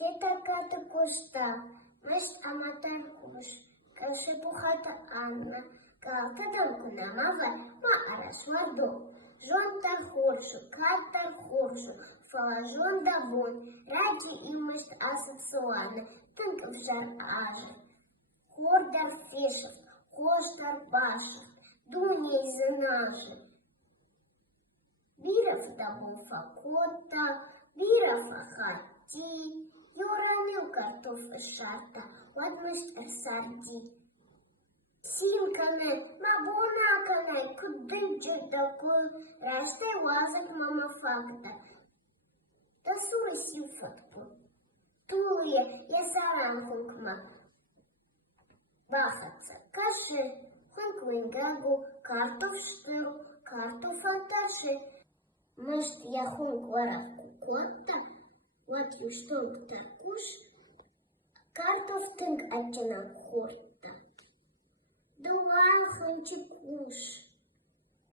Хитарката куста, мышт аматар куш, кашипухата Анна, калтадан кунамава, ма араш морду. Жонта хуршу, ката хуршу, фалажон дабун, ради и мышт асоцианы, тынков жар ажа. Хордар фишев, хоштар башев, дуней зынажи. Биров дабун факота, биров ахати, юранил картоф шарта, ладмышт сарди. Синкане, мабунакане, кудынче такой, раште вазак мама факта. Да суй сифатку, туле, я саран хункма. Бахаться, каши, хунквингагу, картоф штыру, картоф анташи. Может, я хунквара кукуата, вот юштонг такуш, картоф тынк оттенок хорта. Дувал хунчикуш.